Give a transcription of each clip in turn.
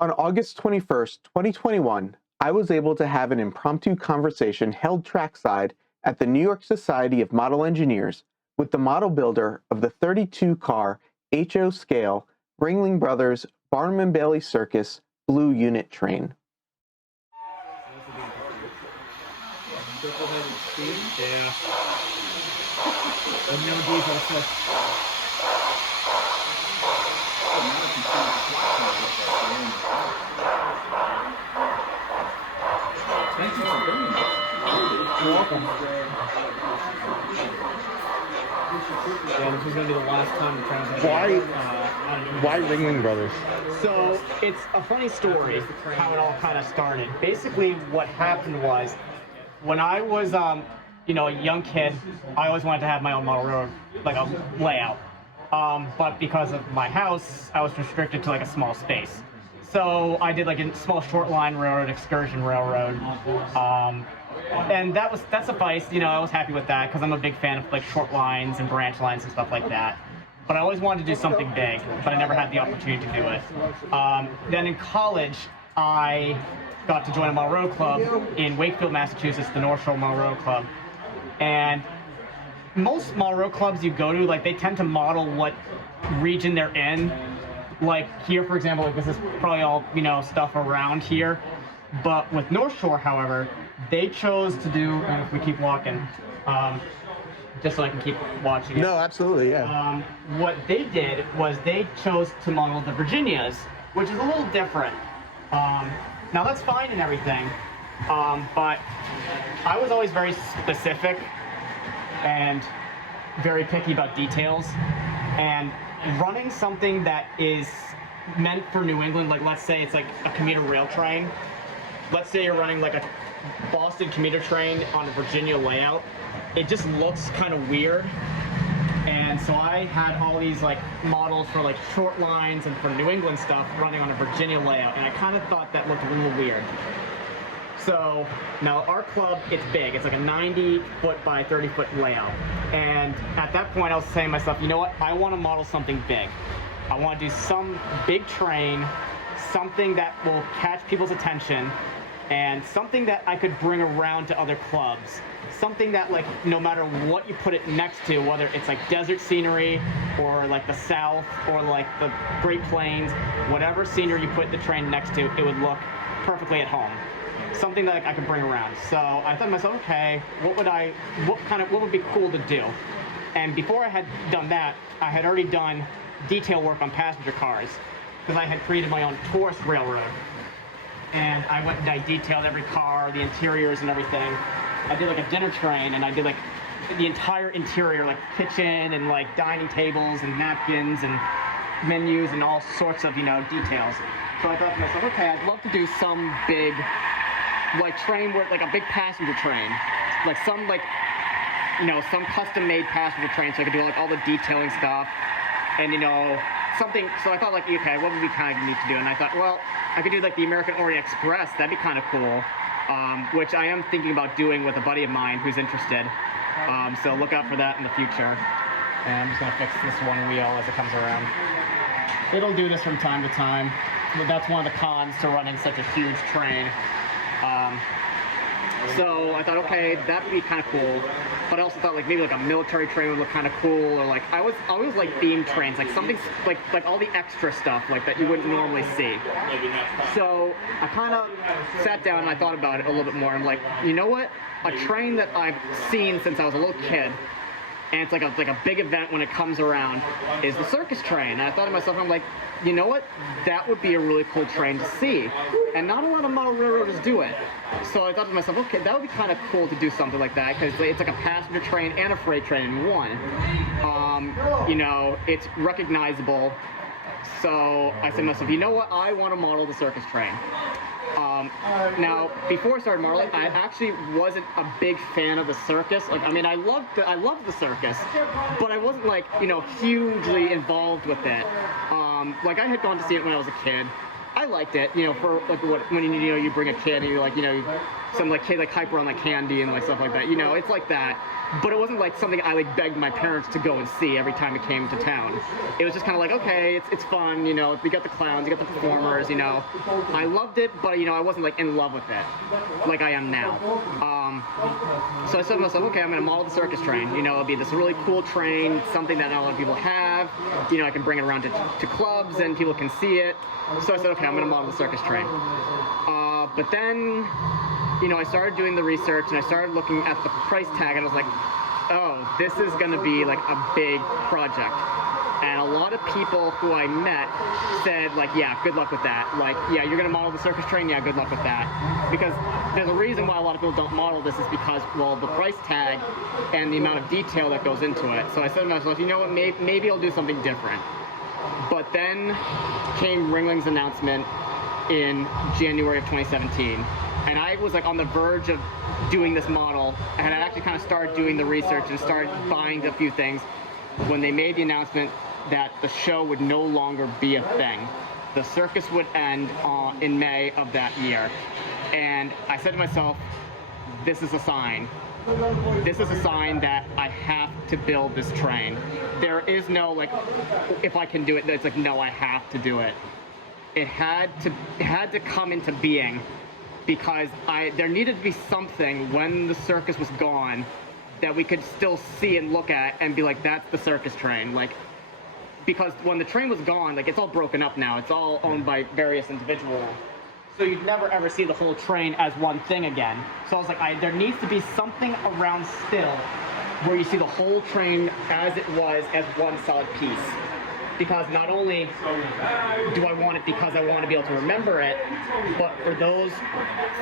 On August 21st, 2021, I was able to have an impromptu conversation held trackside at the New York Society of Model Engineers with the model builder of the 32-car HO scale Ringling Brothers Barnum and Bailey Circus Blue Unit train. Yeah. There's no diesel switch. Thank you for bringing it. You're welcome. Yeah, this is going to be the last time the train's going to be Why Ringling Brothers? So, it's a funny story how it all kind of started. Basically, what happened was, when I was, a young kid, I always wanted to have my own model railroad, like a layout. But because of my house, I was restricted to like a small space. So I did like a small short line railroad, excursion railroad, and that sufficed. I was happy with that because I'm a big fan of like short lines and branch lines and stuff like that. But I always wanted to do something big, but I never had the opportunity to do it. Then in college, I got to join a model railroad club in Wakefield, Massachusetts, the North Shore Model Railroad Club. And most model railroad clubs you go to, like, they tend to model what region they're in. Like here, for example, like this is probably all, stuff around here. But with North Shore, however, they chose to do, and if we keep walking, just so I can keep watching it. No, absolutely, yeah. What they did was they chose to model the Virginias, which is a little different. Now that's fine and everything, but I was always very specific and very picky about details, and running something that is meant for New England, like let's say it's like a commuter rail train. Let's say you're running like a Boston commuter train on a Virginia layout. It just looks kind of weird. And so I had all these like models for like short lines and for New England stuff running on a Virginia layout, and I kind of thought that looked a little weird. So now our club, it's big. It's like a 90-foot by 30-foot layout. And at that point I was saying to myself, you know what? I want to model something big. I want to do some big train, something that will catch people's attention, and something that I could bring around to other clubs. Something that, like, no matter what you put it next to, whether it's like desert scenery or like the South or like the Great Plains, whatever scenery you put the train next to, it would look perfectly at home. Something that I could bring around. So I thought to myself, okay, what would be cool to do? And before I had done that, I had already done detail work on passenger cars because I had created my own tourist railroad. And I went and I detailed every car, the interiors and everything. I did like a dinner train, and I did like the entire interior, like kitchen and like dining tables and napkins and menus and all sorts of, details. So I thought to myself, okay, I'd love to do some big, like train work, like a big passenger train. Like some some custom-made passenger train, so I could do like all the detailing stuff. And something, so I thought like, okay, what would be kind of neat to do? And I thought, well, I could do like the American Orient Express, that'd be kind of cool. Which I am thinking about doing with a buddy of mine who's interested. So look out for that in the future. And I'm just gonna fix this one wheel as it comes around. It'll do this from time to time, but that's one of the cons to running such a huge train. So I thought, okay, that would be kind of cool. But I also thought like maybe like a military train would look kind of cool, or like I always like themed trains, like something like all the extra stuff like that you wouldn't normally see. So I kind of sat down and I thought about it a little bit more. I'm like, you know what? A train that I've seen since I was a little kid, and it's like a big event when it comes around, is the Circus train. And I thought to myself, I'm like, you know what? That would be a really cool train to see. And not a lot of model railroaders do it. So I thought to myself, okay, that would be kind of cool to do something like that, because it's like a passenger train and a freight train in one. It's recognizable. So I said to myself, you know what? I want to model the Circus train. Now, before I started modeling, I actually wasn't a big fan of the Circus. Like, I mean, I loved the Circus, but I wasn't like, hugely involved with it. Like I had gone to see it when I was a kid. I liked it, for like when you bring a kid and you like, some like kid like hyper on like candy and like stuff like that. You know, it's like that. But it wasn't like something I like begged my parents to go and see every time it came to town. It was just kind of like, okay, it's fun, you know, you got the clowns, you got the performers, you know. I loved it, but you know, I wasn't like in love with it like I am now. So I said to myself, okay, I'm gonna model the circus train. You know, it'll be this really cool train, something that not a lot of people have. You know, I can bring it around to clubs and people can see it. So I said, okay, I'm gonna model the circus train. But then, you know, I started doing the research and I started looking at the price tag and I was like, oh, this is gonna be like a big project. And a lot of people who I met said like, yeah, good luck with that. Like, yeah, you're gonna model the circus train, yeah, good luck with that. Because there's a reason why a lot of people don't model this is because, well, the price tag and the amount of detail that goes into it. So I said to myself, you know what, maybe I'll do something different. But then came Ringling's announcement in January of 2017. And I was like on the verge of doing this model, and I actually kind of started doing the research and started buying a few things when they made the announcement that the show would no longer be a thing. The circus would end in May of that year. And I said to myself, this is a sign. This is a sign that I have to build this train. There is no like, if I can do it, it's like, no, I have to do it. It had to come into being because there needed to be something when the circus was gone that we could still see and look at and be like, that's the circus train. Like, because when the train was gone, like it's all broken up now. It's all owned by various individuals. So you'd never ever see the whole train as one thing again. So I was like, there needs to be something around still where you see the whole train as it was as one solid piece. Because not only do I want it because I want to be able to remember it, but for those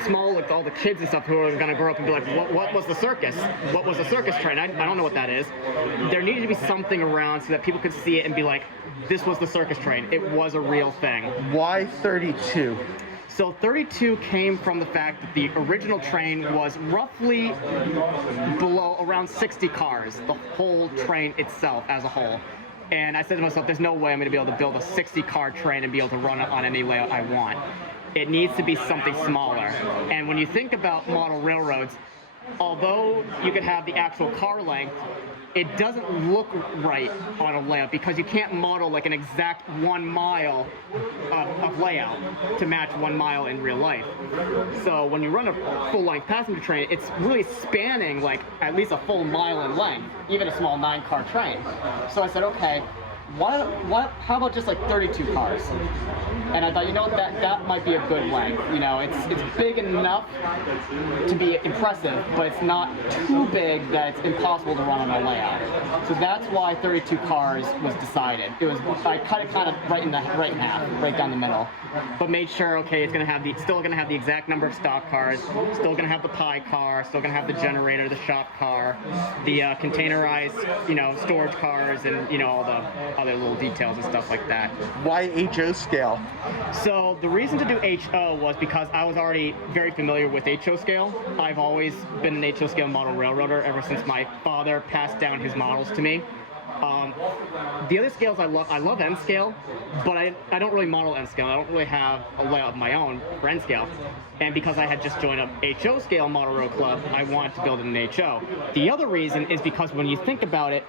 small, like all the kids and stuff who are going to grow up and be like, what was the circus? What was the circus train? I don't know what that is. There needed to be something around so that people could see it and be like, this was the circus train. It was a real thing. Why 32? So 32 came from the fact that the original train was roughly below around 60 cars, the whole train itself as a whole. And I said to myself, there's no way I'm going to be able to build a 60-car train and be able to run it on any layout I want. It needs to be something smaller. And when you think about model railroads, although you could have the actual car length, it doesn't look right on a layout because you can't model like an exact 1 mile of layout to match 1 mile in real life. So when you run a full-length passenger train, it's really spanning like at least a full mile in length, even a small 9-car train. So I said, okay, how about just like 32 cars? And I thought, you know what, that might be a good length. You know, it's big enough to be impressive, but it's not too big that it's impossible to run on a layout. So that's why 32 cars was decided. I cut it kind of right in half, right down the middle, but made sure, okay, it's still gonna have the exact number of stock cars, still gonna have the pie car, still gonna have the generator, the shop car, the containerized, you know, storage cars, and you know all the other little details and stuff like that. Why HO scale? So the reason to do HO was because I was already very familiar with HO scale. I've always been an HO scale model railroader ever since my father passed down his models to me. The other scales I love N scale, but I don't really model N scale. I don't really have a layout of my own for N scale. And because I had just joined up HO scale model rail club, I wanted to build it in HO. The other reason is because when you think about it,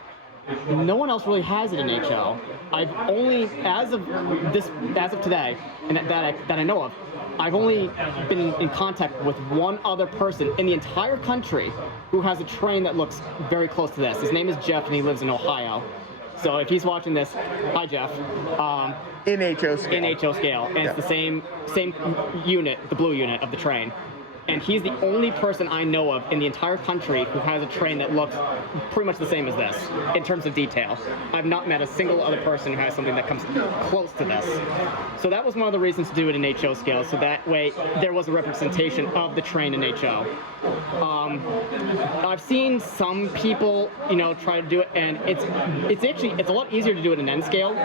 no one else really has it in HO. I've only, as of today, and that I know of, I've only been in contact with one other person in the entire country who has a train that looks very close to this. His name is Jeff, and he lives in Ohio. So if he's watching this, hi Jeff. In HO scale. In HO scale, and it's the same unit, the blue unit of the train. And he's the only person I know of in the entire country who has a train that looks pretty much the same as this in terms of detail. I've not met a single other person who has something that comes close to this. So that was one of the reasons to do it in HO scale, so that way there was a representation of the train in HO. I've seen some people, you know, try to do it, and it's a lot easier to do it in N scale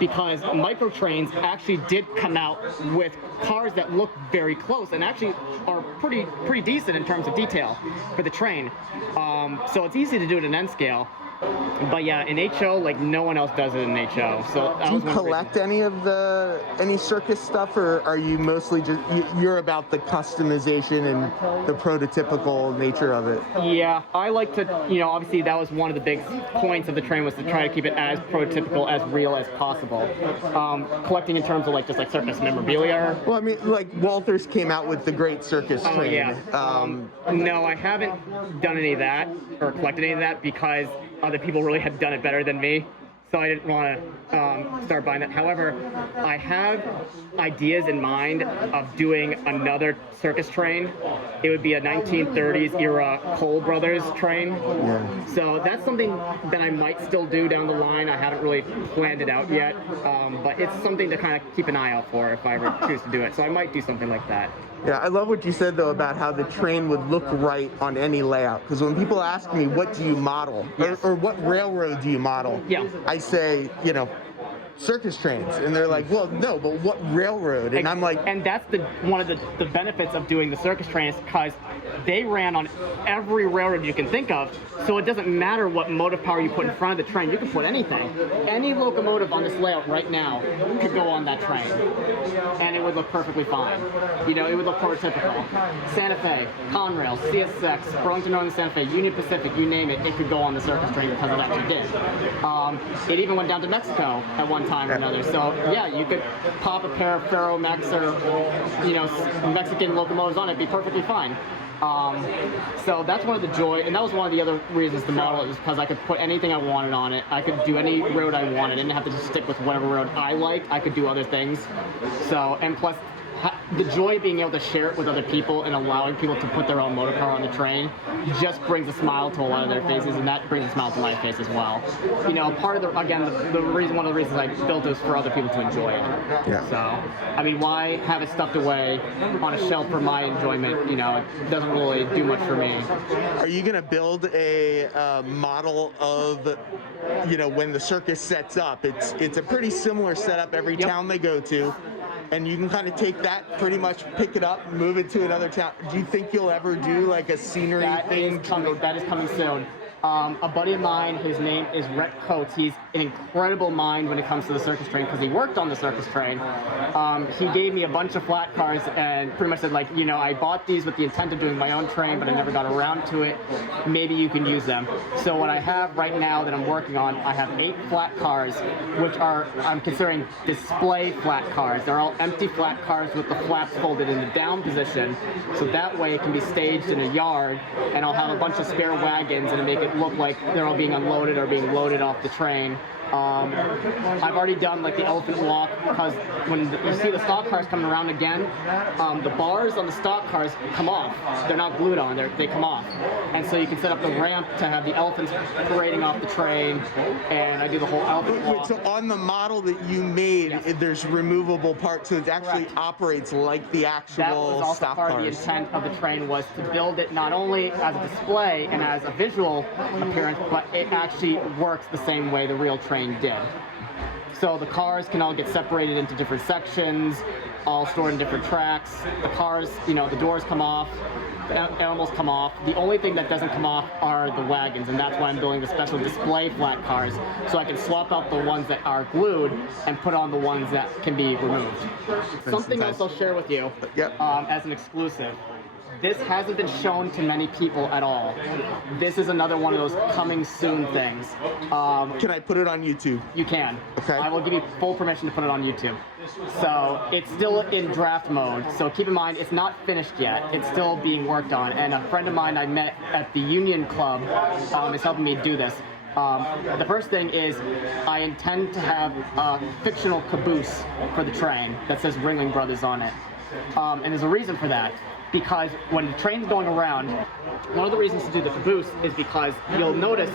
because micro trains actually did come out with cars that look very close and actually are pretty decent in terms of detail for the train. So it's easy to do it in N scale. But yeah, in HO, like no one else does it in HO. So that Do you was one of the collect any circus stuff, or are you mostly just you're about the customization and the prototypical nature of it? Yeah, I like to, obviously that was one of the big points of the train was to try to keep it as prototypical, as real as possible. Collecting in terms of like just like circus memorabilia. Well, I mean, like Walters came out with the Great Circus Oh train. yeah. No, I haven't done any of that or collected any of that because other people really had done it better than me. So I didn't want to start buying that. However, I have ideas in mind of doing another circus train. It would be a 1930s era Cole Brothers train. Yeah. So that's something that I might still do down the line. I haven't really planned it out yet, but it's something to kind of keep an eye out for if I ever choose to do it. So I might do something like that. Yeah, I love what you said though about how the train would look right on any layout. Because when people ask me, what do you model, Yes. or what railroad do you model? Yeah. I say, circus trains, and they're like, well, no, but what railroad? And I'm like, and that's one of the benefits of doing the circus trains, because they ran on every railroad you can think of, so it doesn't matter what motive power you put in front of the train. You can put anything. Any locomotive on this layout right now could go on that train, and it would look perfectly fine. It would look prototypical. Santa Fe, Conrail, CSX, Burlington Northern Santa Fe, Union Pacific, you name it, it could go on the circus train because it actually did. It even went down to Mexico at one time or another. So yeah, you could pop a pair of Ferromex or Mexican locomotives on it, it'd be perfectly fine. So that's one of the joy, and that was one of the other reasons to model it, is because I could put anything I wanted on it. I could do any road I wanted. I didn't have to just stick with whatever road I liked. I could do other things. So, and plus, the joy of being able to share it with other people and allowing people to put their own motor power on the train just brings a smile to a lot of their faces, and that brings a smile to my face as well. Part of one of the reasons I built it was for other people to enjoy it. Yeah. So, I mean, why have it stuffed away on a shelf for my enjoyment? It doesn't really do much for me. Are you gonna build a model of, when the circus sets up? It's a pretty similar setup every town they go to. And you can kind of take that, pretty much pick it up, move it to another town. Do you think you'll ever do like a scenery thing? That is coming soon. A buddy of mine, his name is Rhett Coates. He's an incredible mind when it comes to the circus train because he worked on the circus train. He gave me a bunch of flat cars and pretty much said, like, I bought these with the intent of doing my own train, but I never got around to it. Maybe you can use them. So what I have right now that I'm working on, I have 8 flat cars, which I'm considering display flat cars. They're all empty flat cars with the flaps folded in the down position. So that way it can be staged in a yard, and I'll have a bunch of spare wagons and make it look like they're all being unloaded or being loaded off the train. I've already done like the elephant walk, because when you see the stock cars coming around again, the bars on the stock cars come off. They're not glued on, they come off. And so you can set up the ramp to have the elephants parading off the train, and I do the whole elephant walk. So on the model that you made, Yes. there's removable parts, so it actually operates like the actual That was also stock part cars. of the intent of the train, was to build it not only as a display and as a visual appearance, but it actually works the same way the real train did. So the cars can all get separated into different sections, all stored in different tracks. The cars, the doors come off, the animals come off. The only thing that doesn't come off are the wagons, and that's why I'm building the special display flat cars, so I can swap out the ones that are glued and put on the ones that can be removed. Something else I'll share with you as an exclusive. This hasn't been shown to many people at all. This is another one of those coming soon things. Can I put it on YouTube? You can. Okay. I will give you full permission to put it on YouTube. So it's still in draft mode. So keep in mind, it's not finished yet. It's still being worked on. And a friend of mine I met at the Union Club is helping me do this. The first thing is I intend to have a fictional caboose for the train that says Ringling Brothers on it. And there's a reason for that. Because when the train's going around, one of the reasons to do the caboose is because you'll notice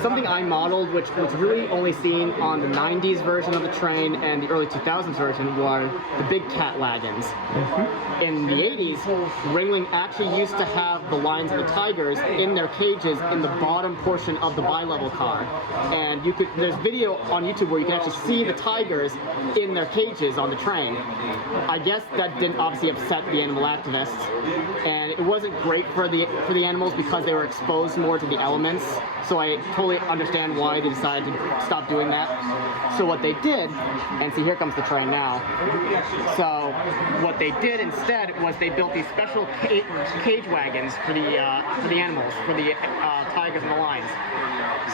something I modeled, which was really only seen on the 90s version of the train and the early 2000s version, were the big cat wagons. In the 80s, Ringling actually used to have the lions of the tigers in their cages in the bottom portion of the bi-level car. And there's video on YouTube where you can actually see the tigers in their cages on the train. I guess that didn't obviously upset the animal activists, and it wasn't great for for the animals because they were exposed more to the elements. So I totally understand why they decided to stop doing that. So what they did, and see, here comes the train now. So what they did instead was they built these special cage wagons for the animals, for the tigers and the lions.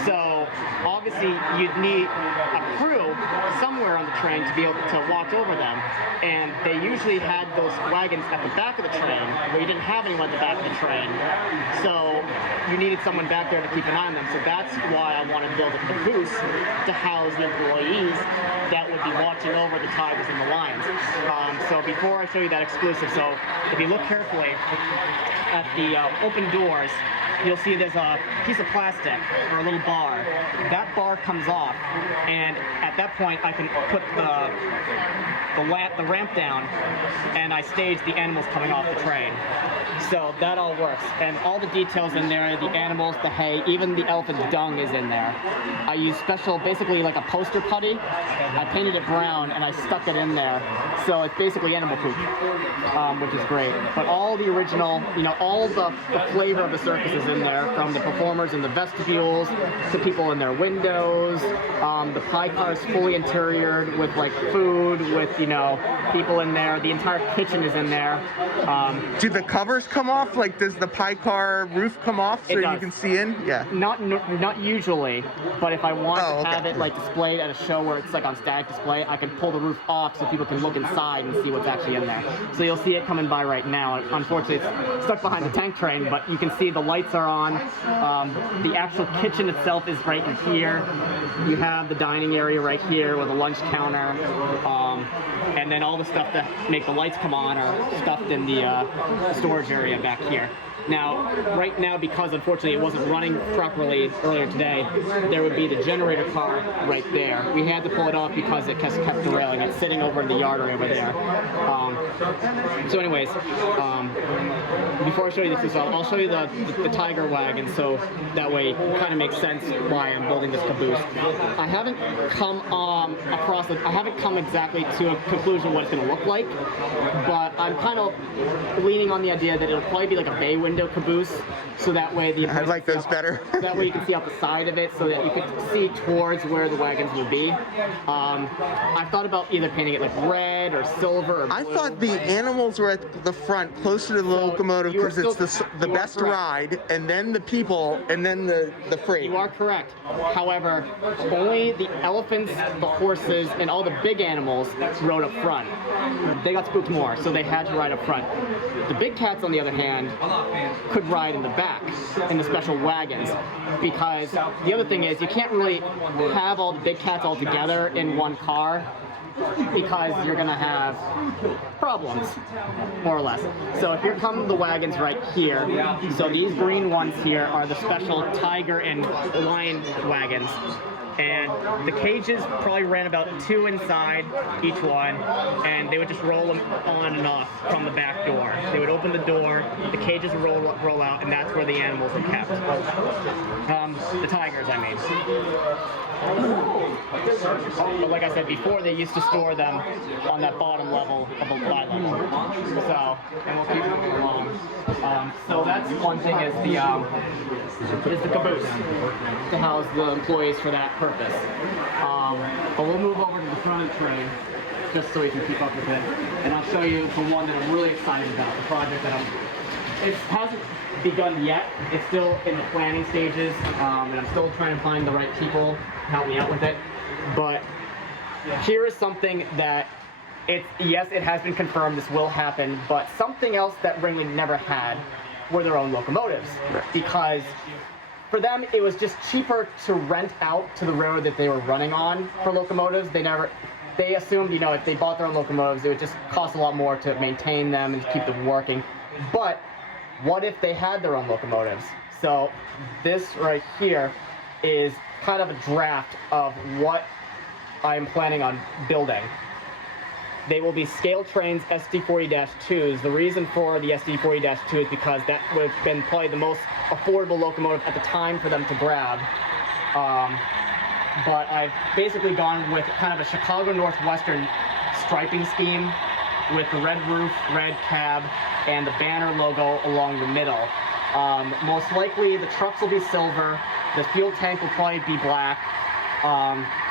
So obviously you'd need a crew somewhere on the train to be able to watch over them, and they usually had those wagons at the back of the train where you didn't have anyone at the back of the train, so you needed someone back there to keep an eye on them. So that's why I wanted to build a caboose to house the employees that would be watching over the tigers and the lions. So before I show you that exclusive, so if you look carefully at the open doors, you'll see there's a piece of plastic or a little bar. That bar comes off, and at that point I can put the ramp down, and I stage the animals coming off the train. So that all works, and all the details in there, the animals, the hay, even the elephant's dung is in there. I use special, basically like a poster putty. I painted it brown and I stuck it in there. So it's basically animal poop, which is great. But all the original, all the flavor of the circus is in there, from the performers in the vestibules to people in their windows. The pie car is fully interiored with like food, with people in there. The entire kitchen is in there. Do the covers come off? Like, does the pie car roof come off so you can see in? Yeah. Not usually, but if I want to have it like displayed at a show where it's like on static display, I can pull the roof off so people can look inside and see what's actually in there. So you'll see it coming by right now. Unfortunately, it's stuck behind the tank train, but you can see the lights are on. The actual kitchen itself is right in here. You have the dining area right here with a lunch counter, and then all the stuff that make the lights come on are stuffed in the storage area back here. Now, right now, because unfortunately it wasn't running properly earlier today, there would be the generator car right there. We had to pull it off because it kept derailing. It's sitting over in the yard right over there. So anyways, before I show you this, I'll show you the tiger wagon, so that way it kind of makes sense why I'm building this caboose. I haven't come I haven't come exactly to a conclusion what it's going to look like, but I'm kind of leaning on the idea that it'll probably be like a bay window caboose, so that way I like those better. That way you can see out the side of it, so that you can see towards where the wagons will be. I thought about either painting it like red or silver or blue. I thought the animals were at the front, closer to the locomotive, because it's the best ride, and then the people, and then the freight. You are correct. However, only the elephants, the horses, and all the big animals rode up front. They got spooked more, so they had to ride up front. The big cats, on the other hand, could ride in the back in the special wagons, because the other thing is you can't really have all the big cats all together in one car, because you're going to have problems, more or less. So here come the wagons right here. So these green ones here are the special tiger and lion wagons. And the cages probably ran about 2 inside each one, and they would just roll them on and off from the back door. They would open the door, the cages would roll out, and that's where the animals were kept. The tigers, I mean. But like I said before, they used to store them on that bottom level of the eye level. So, and we'll keep moving along. So that's one thing, is the caboose to house the employees for that purpose. But we'll move over to the front of the train just so we can keep up with it, and I'll show you the one that I'm really excited about, the project that it hasn't begun yet. It's still in the planning stages, and I'm still trying to find the right people to help me out with it. But here is something that yes, it has been confirmed this will happen, but something else that Ringling never had were their own locomotives. Because for them, it was just cheaper to rent out to the railroad that they were running on for locomotives. They assumed, if they bought their own locomotives, it would just cost a lot more to maintain them and keep them working. But what if they had their own locomotives? So this right here is kind of a draft of what I'm planning on building. They will be scale trains SD40-2s. The reason for the SD40-2 is because that would have been probably the most affordable locomotive at the time for them to grab. But I've basically gone with kind of a Chicago Northwestern striping scheme with the red roof, red cab, and the banner logo along the middle. Most likely the trucks will be silver, the fuel tank will probably be black,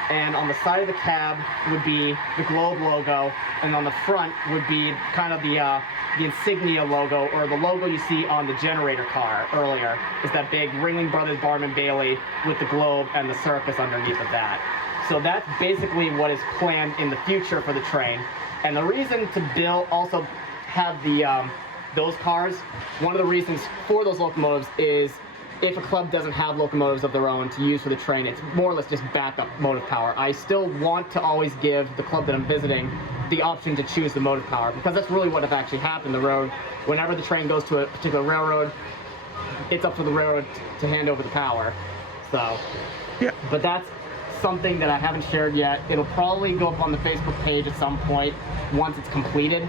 and on the side of the cab would be the Globe logo, and on the front would be kind of the insignia logo, or the logo you see on the generator car earlier, is that big Ringling Brothers Barnum Bailey with the Globe and the Circus underneath of that. So that's basically what is planned in the future for the train. And the reason to also have those cars, one of the reasons for those locomotives is if a club doesn't have locomotives of their own to use for the train, it's more or less just backup motive power. I still want to always give the club that I'm visiting the option to choose the motive power, because that's really what has actually happened. The road, whenever the train goes to a particular railroad, it's up to the railroad to hand over the power. So, yeah. But that's something that I haven't shared yet. It'll probably go up on the Facebook page at some point once it's completed.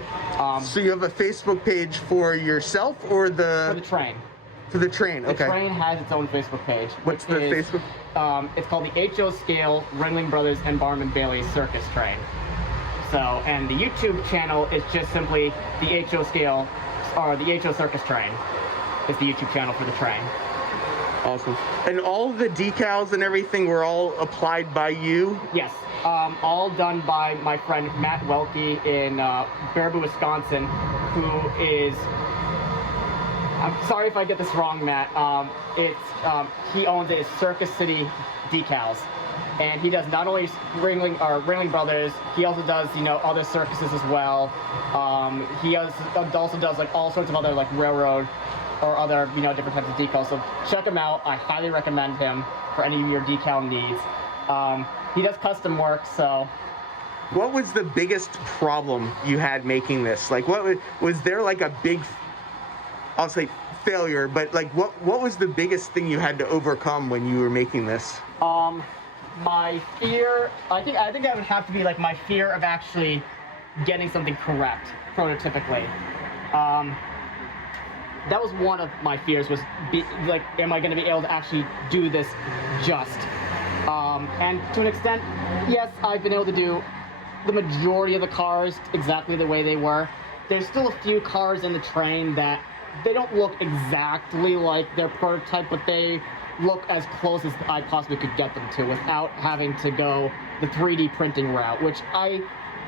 So you have a Facebook page for yourself or for the train? For the train, okay. The train has its own Facebook page. What's the Facebook? It's called the HO Scale Ringling Brothers and Barnum Bailey Circus Train. So, and the YouTube channel is just simply the HO Scale, or the HO Circus Train is the YouTube channel for the train. Awesome. And all the decals and everything were all applied by you? Yes. All done by my friend Matt Welke in Baraboo, Wisconsin, who is, I'm sorry if I get this wrong, Matt. He owns it as Circus City Decals, and he does not only Ringling Brothers. He also does other circuses as well. He also does like all sorts of other like railroad or other different types of decals. So check him out. I highly recommend him for any of your decal needs. He does custom work, so. What was the biggest problem you had making this? Like, what was there like a big, I'll say failure, but like what was the biggest thing you had to overcome when you were making this? My fear, I think that would have to be like my fear of actually getting something correct prototypically. That was one of my fears, was am I going to be able to actually do this just? And to an extent, yes, I've been able to do the majority of the cars exactly the way they were. There's still a few cars in the train that they don't look exactly like their prototype, but they look as close as I possibly could get them to without having to go the 3D printing route, which I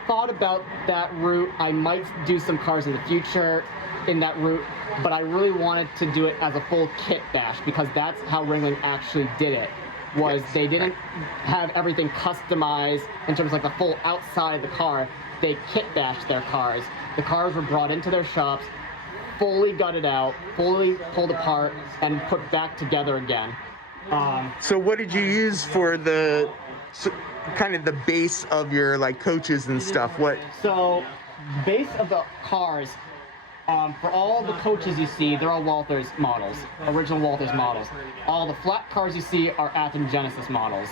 thought about that route. I might do some cars in the future in that route, but I really wanted to do it as a full kit bash, because that's how Ringling actually did it. Was they didn't have everything customized in terms of like the full outside of the car. They kit bashed their cars. The cars were brought into their shops, fully gutted out, fully pulled apart, and put back together again. So what did you use for the kind of the base of your like coaches and stuff? So base of the cars, for all the coaches you see, they're all Walthers models, original Walthers models. All the flat cars you see are Athearn Genesis models.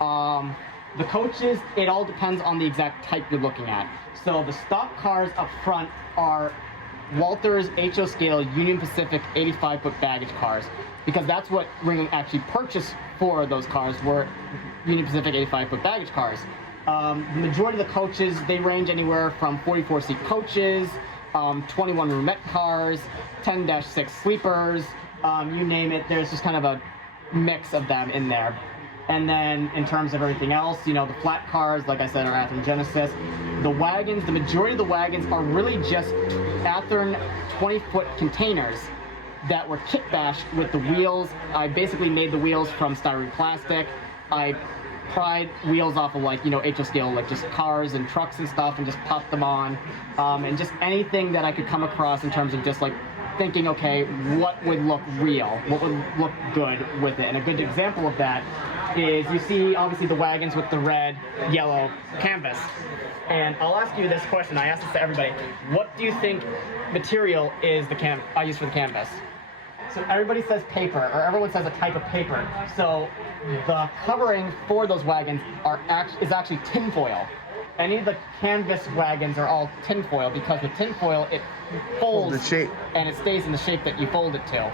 The coaches, it all depends on the exact type you're looking at. So the stock cars up front are Walthers HO Scale Union Pacific 85-foot baggage cars, because that's what Ringling actually purchased for those cars, were Union Pacific 85-foot baggage cars. The majority of the coaches, they range anywhere from 44-seat coaches, 21 roomette cars, 10-6 sleepers, you name it. There's just kind of a mix of them in there. And then in terms of everything else, the flat cars, like I said, are Athearn Genesis. The wagons, the majority of the wagons are really just Athearn 20-foot containers that were kit bashed with the wheels. I basically made the wheels from styrene plastic. I pried wheels off of HO scale, like just cars and trucks and stuff, and just popped them on. And just anything that I could come across in terms of just like thinking, okay, what would look real? What would look good with it? And a good example of that is you see obviously the wagons with the red, yellow canvas. And I'll ask you this question, I ask this to everybody. What do you think material is I use for the canvas? So everybody says paper, or everyone says a type of paper. So the covering for those wagons is actually tinfoil. Any of the canvas wagons are all tinfoil, because with tinfoil it folds the shape, and it stays in the shape that you fold it to.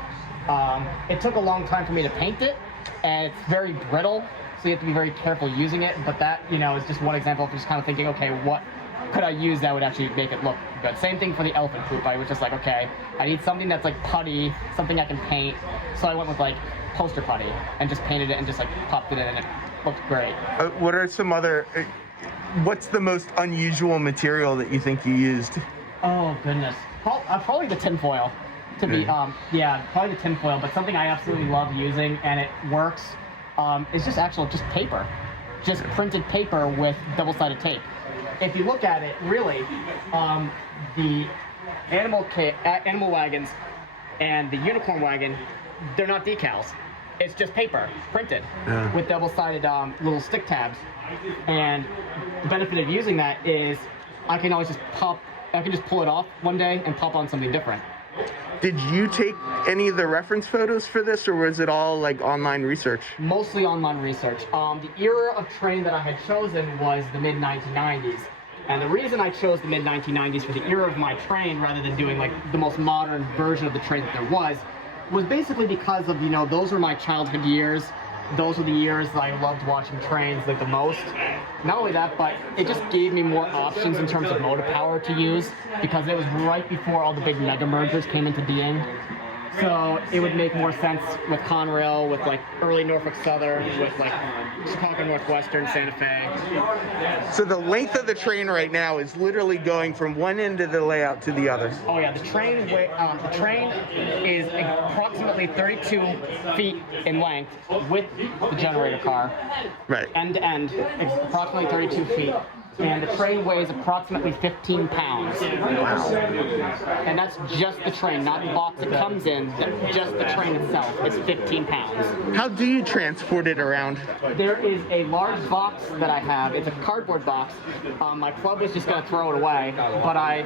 It took a long time for me to paint it, and it's very brittle, so you have to be very careful using it. But that, is just one example of just kind of thinking, okay, what could I use that would actually make it look good. Same thing for the elephant poop. I was just like, okay, I need something that's like putty, something I can paint. So I went with like poster putty and just painted it and just like popped it in and it looked great. What are some other? What's the most unusual material that you think you used? Oh goodness, probably the tinfoil. To be yeah, probably the tinfoil. But something I absolutely love using and it works is just paper, just printed paper with double-sided tape. If you look at it, really, the animal wagons and the unicorn wagon, they're not decals. It's just paper printed with double-sided little stick tabs. And the benefit of using that is I can always just pull it off one day and pop on something different. Did you take any of the reference photos for this, or was it all like online research? Mostly online research. The era of train that I had chosen was the mid-1990s. And the reason I chose the mid-1990s for the era of my train rather than doing like the most modern version of the train that there was basically because of, those were my childhood years. Those were the years that I loved watching trains like the most. Not only that, but it just gave me more options in terms of motor power to use because it was right before all the big mega mergers came into being. So it would make more sense with Conrail, with like early Norfolk Southern, with like Chicago Northwestern, Santa Fe. So the length of the train right now is literally going from one end of the layout to the other. Oh yeah, the train is approximately 32 feet in length with the generator car. Right. End to end, it's approximately 32 feet. And the train weighs approximately 15 pounds. Wow. And that's just the train, not the box it comes in, just the train itself is 15 pounds. How do you transport it around? There is a large box that I have. It's a cardboard box. My club was just going to throw it away, but I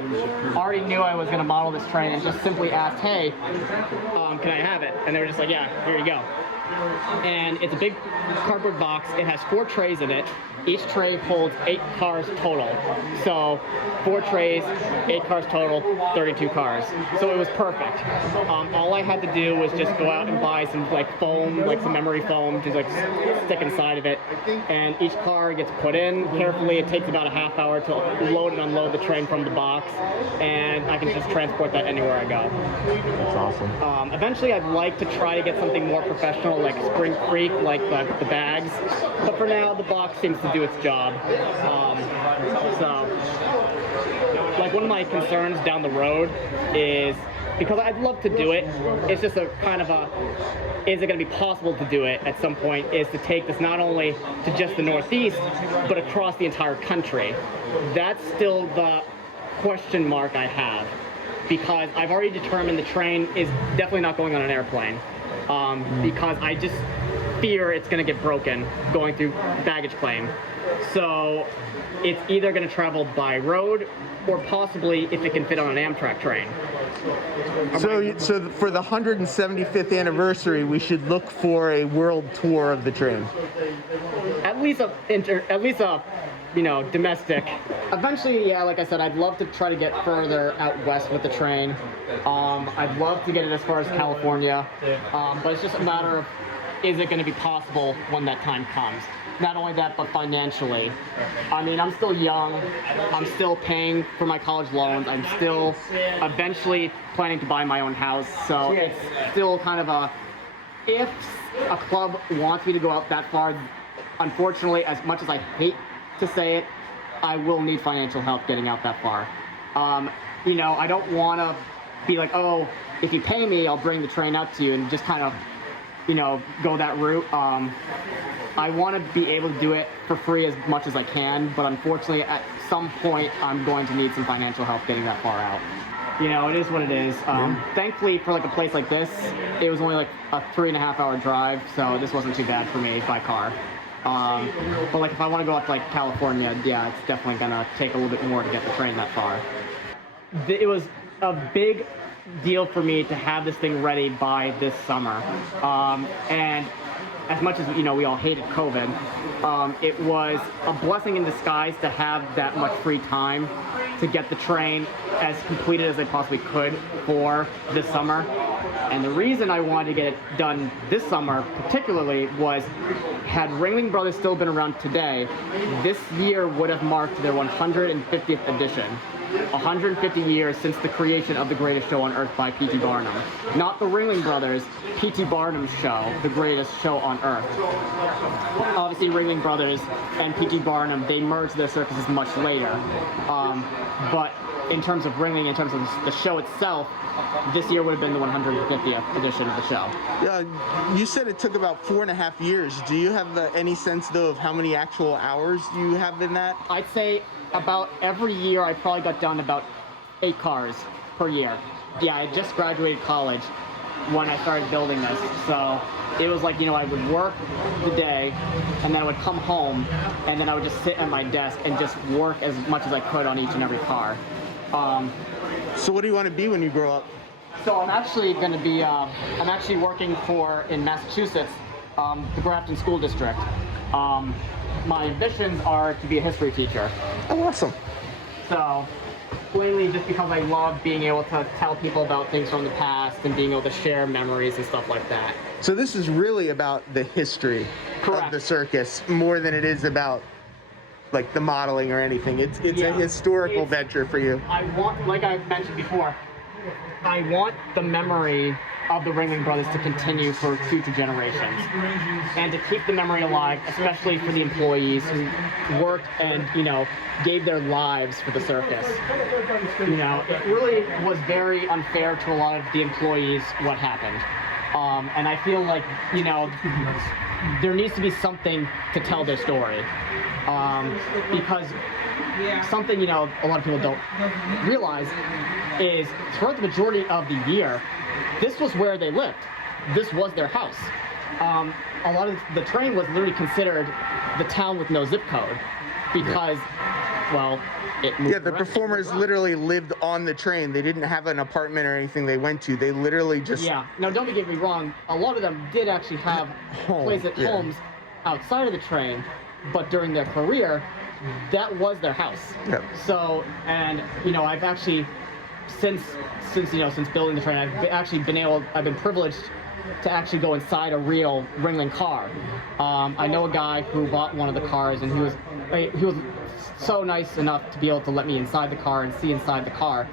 already knew I was going to model this train and just simply asked, hey, can I have it? And they were just like, yeah, here you go. And it's a big cardboard box. It has 4 trays in it. Each tray holds 8 cars total. So 4 trays, 8 cars total, 32 cars. So it was perfect. All I had to do was just go out and buy some like foam, like some memory foam, just like stick inside of it. And each car gets put in carefully. It takes about a half hour to load and unload the train from the box. And I can just transport that anywhere I go. That's awesome. Eventually I'd like to try to get something more professional like Spring Creek, like the bags. But for now, the box seems to do its job. So, like one of my concerns down the road is, because I'd love to do it, it's just a kind of a, is it going to be possible to do it at some point, is to take this not only to just the Northeast, but across the entire country. That's still the question mark I have, because I've already determined the train is definitely not going on an airplane. Because I just fear it's going to get broken going through baggage claim. So it's either going to travel by road or possibly, if it can fit on an Amtrak train. So for the 175th anniversary, we should look for a world tour of the train. At least a domestic. Eventually, yeah, like I said, I'd love to try to get further out west with the train. I'd love to get it as far as California, but it's just a matter of, is it going to be possible when that time comes? Not only that, but financially. I mean, I'm still young. I'm still paying for my college loans. I'm still eventually planning to buy my own house. So it's still kind of a, if a club wants me to go out that far, unfortunately, as much as I hate to say it, I will need financial help getting out that far. I don't want to be like, oh, if you pay me, I'll bring the train up to you and just kind of, go that route. I want to be able to do it for free as much as I can, but unfortunately, at some point, I'm going to need some financial help getting that far out. It is what it is. Thankfully, for like a place like this, it was only like a 3.5-hour drive, so this wasn't too bad for me by car. But like if I want to go up to like California, yeah, it's definitely gonna take a little bit more to get the train that far. It was a big deal for me to have this thing ready by this summer. And as much as we all hated COVID, it was a blessing in disguise to have that much free time to get the train as completed as I possibly could for this summer. And the reason I wanted to get it done this summer particularly was, had Ringling Brothers still been around today, this year would have marked their 150th edition. 150 years since the creation of the greatest show on earth by P.T. Barnum. Not the Ringling Brothers, P.T. Barnum's show, the greatest show on earth. Obviously, Ringling Brothers and P.T. Barnum, they merged their circuses much later. But in terms of Ringling, in terms of the show itself, this year would have been the 150th edition of the show. You said it took about 4.5 years. Do you have any sense, though, of how many actual hours you have in that? I'd say about every year I probably got done about 8 cars per year. Yeah, I just graduated college when I started building this, so it was like, I would work the day and then I would come home and then I would just sit at my desk and just work as much as I could on each and every car. So what do you want to be when you grow up? So I'm actually going to be, I'm actually working in Massachusetts, the Grafton School District. My ambitions are to be a history teacher. Oh, awesome. So, mainly just because I love being able to tell people about things from the past and being able to share memories and stuff like that. So this is really about the history of the circus more than it is about like the modeling or anything. It's a historical venture for you. I want, like I mentioned before, I want the memory of the Ringling Brothers to continue for future generations, and to keep the memory alive, especially for the employees who worked and gave their lives for the circus. It really was very unfair to a lot of the employees what happened, and I feel like there needs to be something to tell their story, because something a lot of people don't realize is throughout the majority of the year, this was where they lived. This was their house. A lot of the train was literally considered the town with no zip code because, well, it moved the performers literally lived on the train. They didn't have an apartment or anything they went to. They literally just... Yeah. Now, don't get me wrong. A lot of them did actually have homes outside of the train, but during their career, that was their house. Yep. So, and, I've actually... Since building the train, I've been privileged to actually go inside a real Ringling car. I know a guy who bought one of the cars, and he was so nice enough to be able to let me inside the car and see inside the car.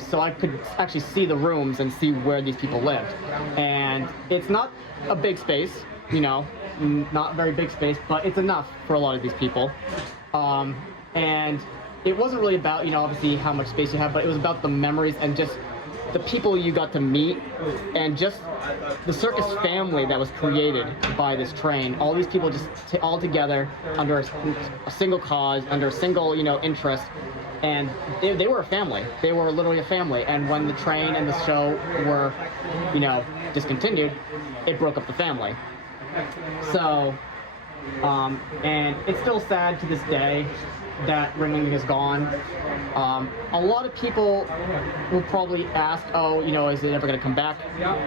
So I could actually see the rooms and see where these people lived. And it's not a big space, not a very big space, but it's enough for a lot of these people. And it wasn't really about, obviously how much space you have, but it was about the memories and just the people you got to meet and just the circus family that was created by this train. All these people just all together under a single cause, under a single, interest. And they were a family. They were literally a family. And when the train and the show were, discontinued, it broke up the family. So, and it's still sad to this day that Ringling is gone. A lot of people will probably ask, is it ever going to come back?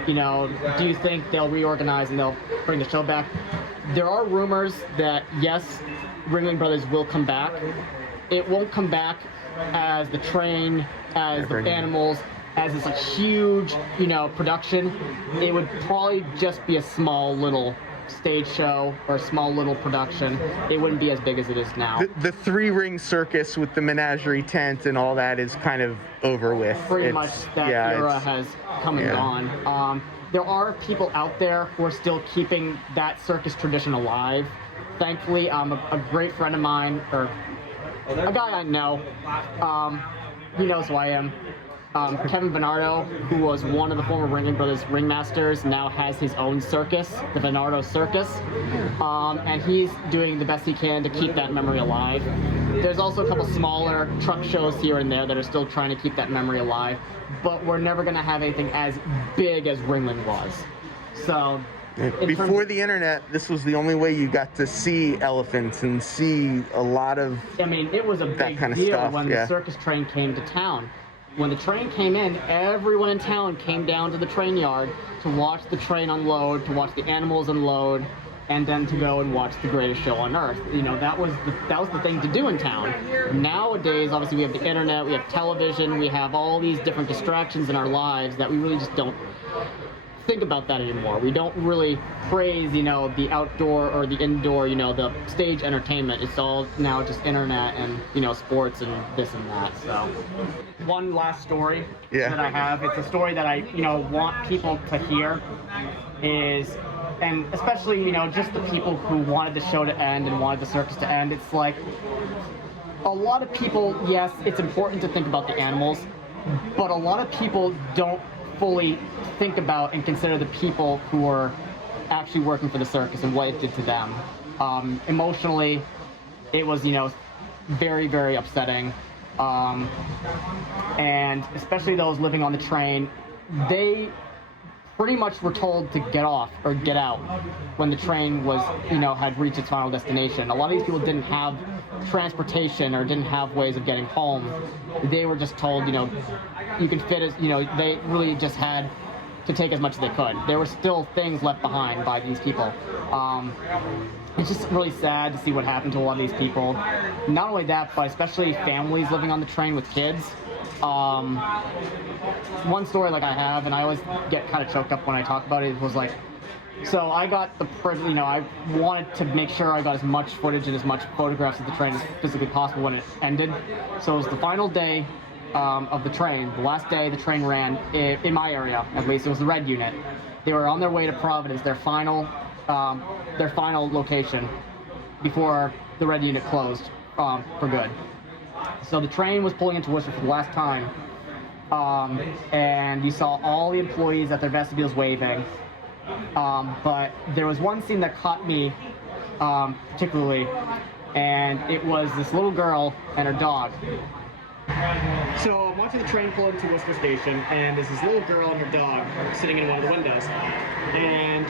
Do you think they'll reorganize and they'll bring the show back? There are rumors that, yes, Ringling Brothers will come back. It won't come back as the train, as the animals, as this huge, production. It would probably just be a small little stage show or a small little production. It wouldn't be as big as it is now. The 3-ring circus with the menagerie tent and all that is kind of over with. Pretty much that era has come and gone. There are people out there who are still keeping that circus tradition alive. Thankfully, a great friend of mine, or a guy I know, he knows who I am. Kevin Bernardo, who was one of the former Ringling Brothers ringmasters, now has his own circus, the Bernardo Circus, and he's doing the best he can to keep that memory alive. There's also a couple smaller truck shows here and there that are still trying to keep that memory alive, but we're never going to have anything as big as Ringling was. So, before the internet, this was the only way you got to see elephants and see a lot of it was a big kind of deal stuff, when the circus train came to town. When the train came in, everyone in town came down to the train yard to watch the train unload, to watch the animals unload. and then to go and watch the greatest show on earth. You know, that was the thing to do in town. Nowadays, obviously, we have the internet, we have television, we have all these different distractions in our lives that we really just don't think about that anymore. We don't really praise, you know, the outdoor or the indoor, you know, the stage entertainment. It's all now just internet and, you know, sports and this and that. So one last story that I have, it's a story that I, you know, want people to hear is, and especially, you know, just the people who wanted the show to end and wanted the circus to end, it's like a lot of people, yes, it's important to think about the animals, but a lot of people don't fully think about and consider the people who are actually working for the circus and what it did to them. Emotionally, it was, you know, very, very upsetting. And especially those living on the train, they pretty much were told to get off or get out when the train was, you know, had reached its final destination. A lot of these people didn't have transportation or didn't have ways of getting home. They were just told, you know, you can fit as, you know, they really just had to take as much as they could. There were still things left behind by these people. It's just really sad to see what happened to a lot of these people. Not only that, but especially families living on the train with kids. One story like I have, and I always get kind of choked up when I talk about it, was like, so I got the privilege, you know, I wanted to make sure I got as much footage and as much photographs of the train as physically possible when it ended. So it was the final day of the train, the last day the train ran, in my area at least. It was the red unit. They were on their way to Providence, their final location, before the red unit closed for good. So the train was pulling into Worcester for the last time, and you saw all the employees at their vestibules waving. But there was one scene that caught me particularly, and it was this little girl and her dog. So I'm watching the train pull into Worcester Station, and there's this little girl and her dog sitting in one of the windows. And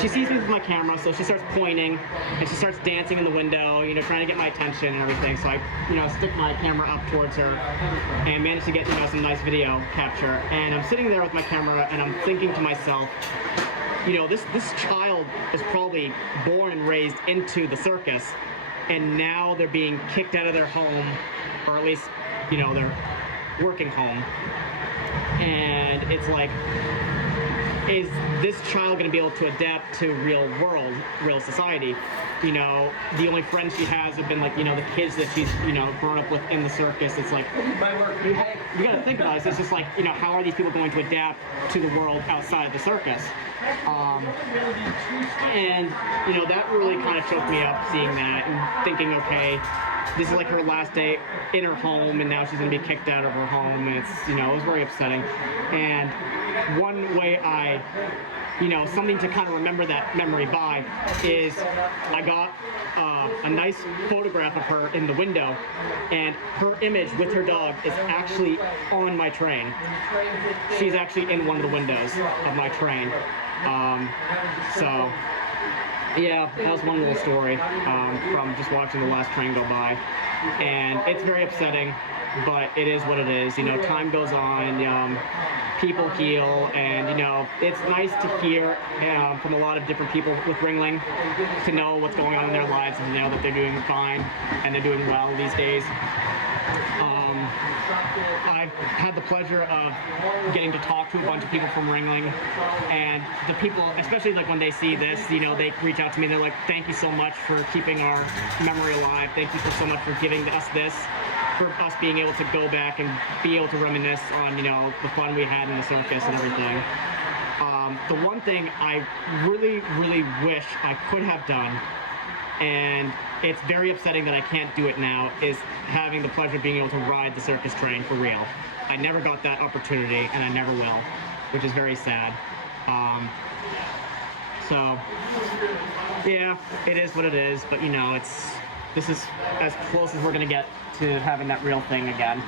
she sees me with my camera, so she starts pointing, and she starts dancing in the window, you know, trying to get my attention and everything. So I, you know, stick my camera up towards her and manage to get, you know, some nice video capture. And I'm sitting there with my camera, and I'm thinking to myself, you know, this child was probably born and raised into the circus, and now they're being kicked out of their home, or at least, you know, their working home. And it's like, is this child going to be able to adapt to real world, real society? You know, the only friends she has have been like, you know, the kids that she's, you know, grown up with in the circus. It's like, you got to think about it. It's just like, you know, how are these people going to adapt to the world outside of the circus? And, you know, that really kind of choked me up, seeing that and thinking, okay, this is like her last day in her home, and now she's going to be kicked out of her home. And it's, you know, it was very upsetting. And one way I, you know, something to kind of remember that memory by is I got a nice photograph of her in the window, and her image with her dog is actually on my train. She's actually in one of the windows of my train. So yeah, that was one little story from just watching the last train go by. And it's very upsetting, but it is what it is. You know, time goes on, people heal, and, you know, it's nice to hear from a lot of different people with Ringling, to know what's going on in their lives and to know that they're doing fine and they're doing well these days. I've had the pleasure of getting to talk to a bunch of people from Ringling, and the people, especially like when they see this, you know, they reach out to me and they're like, thank you so much for keeping our memory alive. Thank you so much for giving us this, for us being able to go back and be able to reminisce on, you know, the fun we had in the circus and everything. The one thing I really, really wish I could have done, and it's very upsetting that I can't do it now, is having the pleasure of being able to ride the circus train for real. I never got that opportunity, and I never will, which is very sad. So, yeah, it is what it is, but, you know, this is as close as we're going to get to having that real thing again.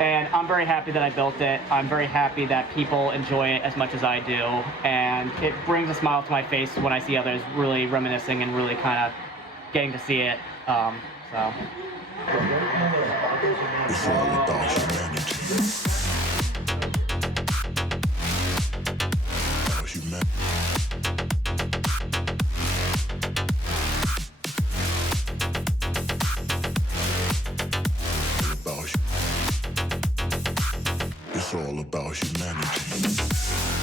And I'm very happy that I built it. I'm very happy that people enjoy it as much as I do. And it brings a smile to my face when I see others really reminiscing and really kind of getting to see it. So. It's all about humanity. It's all about humanity.